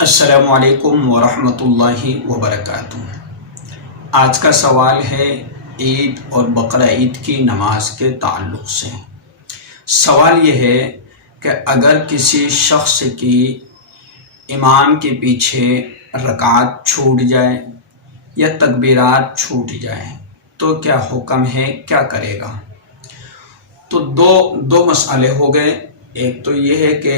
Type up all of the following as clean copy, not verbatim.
السلام علیکم ورحمۃ اللہ وبرکاتہ۔ آج کا سوال ہے عید اور بقرہ عید کی نماز کے تعلق سے۔ سوال یہ ہے کہ اگر کسی شخص کی امام کے پیچھے رکعت چھوٹ جائے یا تکبیرات چھوٹ جائیں تو کیا حکم ہے، کیا کرے گا؟ تو دو مسئلے ہو گئے۔ ایک تو یہ ہے کہ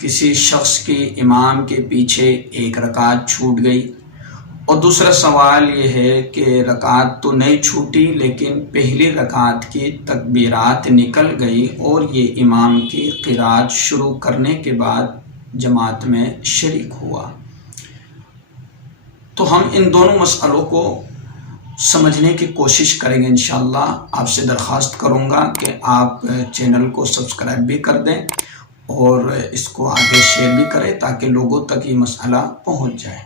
کسی شخص کی امام کے پیچھے ایک رکعت چھوٹ گئی، اور دوسرا سوال یہ ہے کہ رکعت تو نہیں چھوٹی لیکن پہلی رکعت کی تکبیرات نکل گئی اور یہ امام کی قرات شروع کرنے کے بعد جماعت میں شریک ہوا۔ تو ہم ان دونوں مسئلوں کو سمجھنے کی کوشش کریں گے انشاءاللہ۔ آپ سے درخواست کروں گا کہ آپ چینل کو سبسکرائب بھی کر دیں اور اس کو آگے شیئر بھی کریں تاکہ لوگوں تک یہ مسئلہ پہنچ جائے۔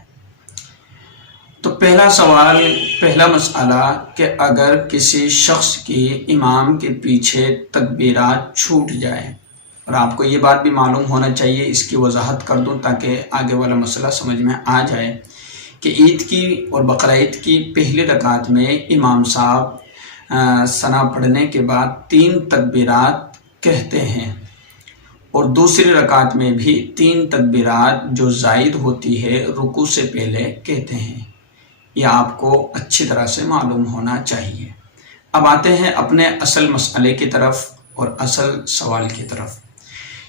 تو پہلا مسئلہ کہ اگر کسی شخص کی امام کے پیچھے تکبیرات چھوٹ جائے، اور آپ کو یہ بات بھی معلوم ہونا چاہیے، اس کی وضاحت کر دوں تاکہ آگے والا مسئلہ سمجھ میں آ جائے کہ عید کی اور بقرہ عید کی پہلی رکعت میں امام صاحب ثنا پڑھنے کے بعد 3 تکبیرات کہتے ہیں، اور دوسری رکعت میں بھی 3 تکبیرات جو زائد ہوتی ہے رکوع سے پہلے کہتے ہیں۔ یہ آپ کو اچھی طرح سے معلوم ہونا چاہیے۔ اب آتے ہیں اپنے اصل مسئلے کی طرف اور اصل سوال کی طرف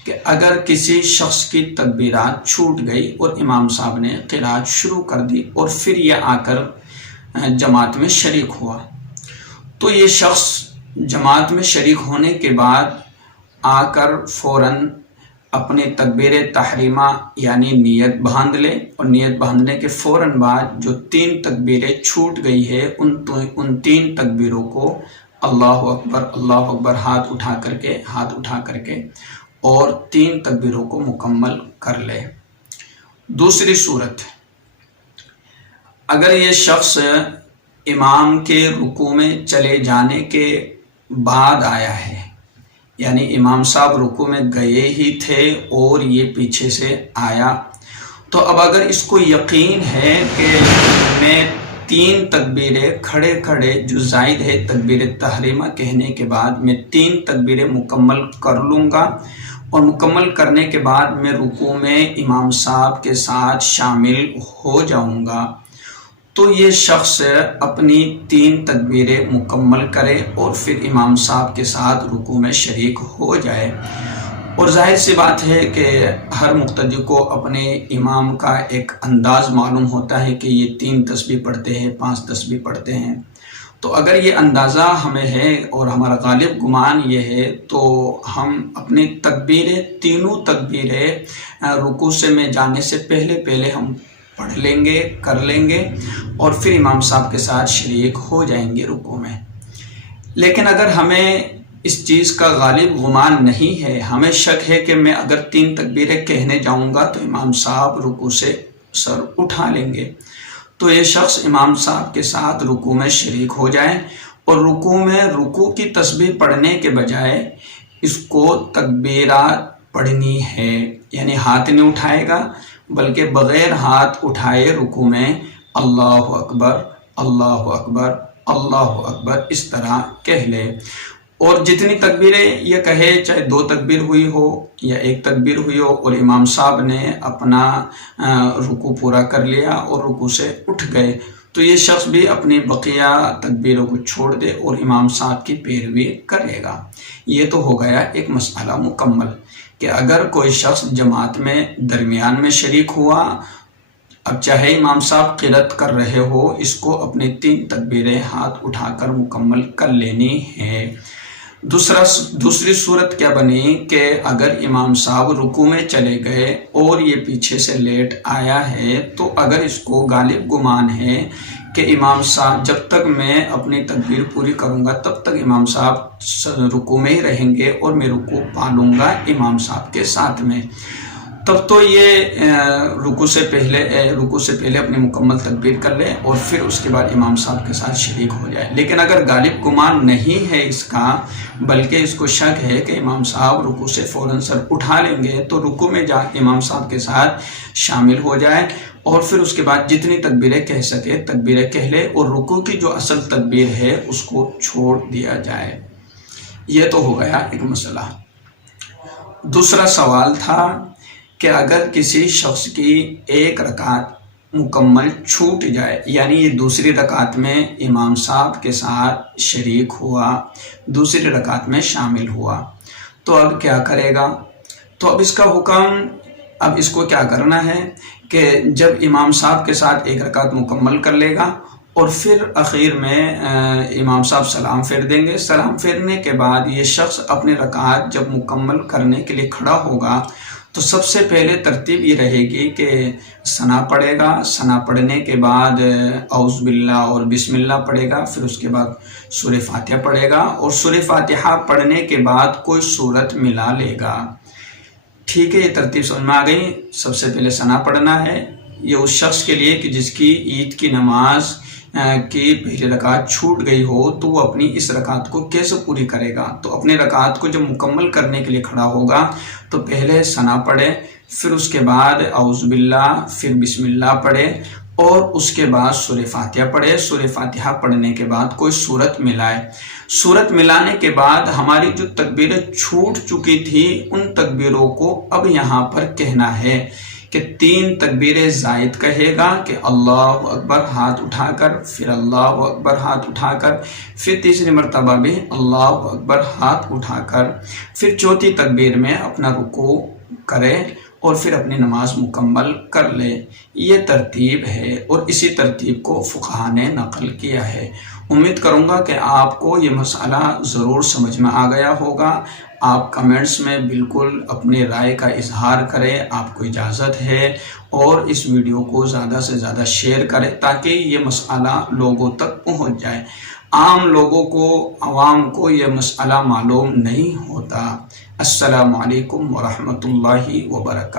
کہ اگر کسی شخص کی تکبیرات چھوٹ گئی اور امام صاحب نے قرات شروع کر دی اور پھر یہ آ کر جماعت میں شریک ہوا، تو یہ شخص جماعت میں شریک ہونے کے بعد آ کر فوراً اپنے تکبیر تحریمہ یعنی نیت باندھ لے، اور نیت باندھنے کے فوراً بعد جو 3 تکبیریں چھوٹ گئی ہے ان 3 تکبیروں کو اللہ اکبر ہاتھ اٹھا کر کے اور 3 تکبیروں کو مکمل کر لے۔ دوسری صورت، اگر یہ شخص امام کے رکوع میں چلے جانے کے بعد آیا ہے، یعنی امام صاحب رکوع میں گئے ہی تھے اور یہ پیچھے سے آیا، تو اب اگر اس کو یقین ہے کہ میں 3 تکبیریں کھڑے جو زائد ہے تکبیر تحریمہ کہنے کے بعد میں 3 تکبیریں مکمل کر لوں گا، اور مکمل کرنے کے بعد میں رکوع میں امام صاحب کے ساتھ شامل ہو جاؤں گا، تو یہ شخص اپنی 3 تکبیریں مکمل کرے اور پھر امام صاحب کے ساتھ رکوع میں شریک ہو جائے۔ اور ظاہر سی بات ہے کہ ہر مقتدی کو اپنے امام کا ایک انداز معلوم ہوتا ہے کہ یہ 3 تسبیح پڑھتے ہیں، 5 تسبیح پڑھتے ہیں۔ تو اگر یہ اندازہ ہمیں ہے اور ہمارا غالب گمان یہ ہے تو ہم اپنی تینوں تکبیریں رکوع سے میں جانے سے پہلے ہم پڑھ لیں گے، کر لیں گے، اور پھر امام صاحب کے ساتھ شریک ہو جائیں گے رکوع میں۔ لیکن اگر ہمیں اس چیز کا غالب گمان نہیں ہے، ہمیں شک ہے کہ میں اگر 3 تکبیریں کہنے جاؤں گا تو امام صاحب رکوع سے سر اٹھا لیں گے، تو یہ شخص امام صاحب کے ساتھ رکوع میں شریک ہو جائے، اور رکوع کی تسبیح پڑھنے کے بجائے اس کو تکبیرات پڑھنی ہے، یعنی ہاتھ نہیں اٹھائے گا بلکہ بغیر ہاتھ اٹھائے رکوع میں اللہ اکبر اللہ اکبر اللہ اکبر اس طرح کہہ لے۔ اور جتنی تکبیریں یہ کہے، چاہے 2 تکبیر ہوئی ہو یا 1 تکبیر ہوئی ہو، اور امام صاحب نے اپنا رکوع پورا کر لیا اور رکوع سے اٹھ گئے، تو یہ شخص بھی اپنی بقیہ تکبیروں کو چھوڑ دے اور امام صاحب کی پیروی کرے گا۔ یہ تو ہو گیا ایک مسئلہ مکمل کہ اگر کوئی شخص جماعت میں درمیان میں شریک ہوا، اب چاہے امام صاحب قرات کر رہے ہو، اس کو اپنی 3 تکبیریں ہاتھ اٹھا کر مکمل کر لینی ہے۔ دوسری صورت کیا بنی کہ اگر امام صاحب رکوع میں چلے گئے اور یہ پیچھے سے لیٹ آیا ہے، تو اگر اس کو غالب گمان ہے کہ امام صاحب جب تک میں اپنی تکبیر پوری کروں گا تب تک امام صاحب رکوع میں ہی رہیں گے اور میں رکوع پالوں گا امام صاحب کے ساتھ میں، تب تو یہ رکوع سے پہلے اپنی مکمل تکبیر کر لے اور پھر اس کے بعد امام صاحب کے ساتھ شریک ہو جائے۔ لیکن اگر غالب گمان نہیں ہے اس کا، بلکہ اس کو شک ہے کہ امام صاحب رکوع سے فوراً سر اٹھا لیں گے، تو رکوع میں جا امام صاحب کے ساتھ شامل ہو جائے اور پھر اس کے بعد جتنی تکبیریں کہہ سکے تکبیریں کہہ لے، اور رکوع کی جو اصل تکبیر ہے اس کو چھوڑ دیا جائے۔ یہ تو ہو گیا ایک مسئلہ۔ دوسرا سوال تھا کہ اگر کسی شخص کی ایک رکعت مکمل چھوٹ جائے، یعنی یہ دوسری رکعت میں امام صاحب کے ساتھ شریک ہوا، دوسری رکعت میں شامل ہوا، تو اب کیا کرے گا؟ تو اب اس کا حکم، اب اس کو کیا کرنا ہے کہ جب امام صاحب کے ساتھ ایک رکعت مکمل کر لے گا اور پھر اخیر میں امام صاحب سلام پھیر دیں گے، سلام پھیرنے کے بعد یہ شخص اپنے رکعت جب مکمل کرنے کے لیے کھڑا ہوگا تو سب سے پہلے ترتیب یہ رہے گی کہ ثنا پڑھے گا، ثنا پڑھنے کے بعد اعوذ باللہ اور بسم اللہ پڑھے گا، پھر اس کے بعد سورہ فاتحہ پڑھے گا، اور سورہ فاتحہ پڑھنے کے بعد کوئی سورت ملا لے گا۔ ٹھیک ہے، یہ ترتیب سمجھ میں آ گئی۔ سب سے پہلے ثنا پڑھنا ہے، یہ اس شخص کے لیے کہ جس کی عید کی نماز کی پہلی رکعت چھوٹ گئی ہو تو وہ اپنی اس رکعت کو کیسے پوری کرے گا؟ تو اپنے رکعت کو جب مکمل کرنے کے لیے کھڑا ہوگا تو پہلے ثنا پڑھے، پھر اس کے بعد اعوذ باللہ، پھر بسم اللہ پڑھے، اور اس کے بعد سورہ فاتحہ پڑھے۔ سورہ فاتحہ پڑھنے کے بعد کوئی سورت ملائے، سورت ملانے کے بعد ہماری جو تکبیریں چھوٹ چکی تھی ان تکبیروں کو اب یہاں پر کہنا ہے کہ 3 تکبیریں زائد کہے گا کہ اللہ اکبر ہاتھ اٹھا کر، پھر اللہ اکبر ہاتھ اٹھا کر، پھر تیسری مرتبہ بھی اللہ اکبر ہاتھ اٹھا کر، پھر چوتھی تکبیر میں اپنا رکوع کرے اور پھر اپنی نماز مکمل کر لے۔ یہ ترتیب ہے اور اسی ترتیب کو فقہا نے نقل کیا ہے۔ امید کروں گا کہ آپ کو یہ مسئلہ ضرور سمجھ میں آ گیا ہوگا۔ آپ کمنٹس میں بالکل اپنی رائے کا اظہار کریں، آپ کو اجازت ہے، اور اس ویڈیو کو زیادہ سے زیادہ شیئر کریں تاکہ یہ مسئلہ لوگوں تک پہنچ جائے۔ عام لوگوں کو، عوام کو یہ مسئلہ معلوم نہیں ہوتا۔ السلام علیکم ورحمۃ اللہ وبرکاتہ۔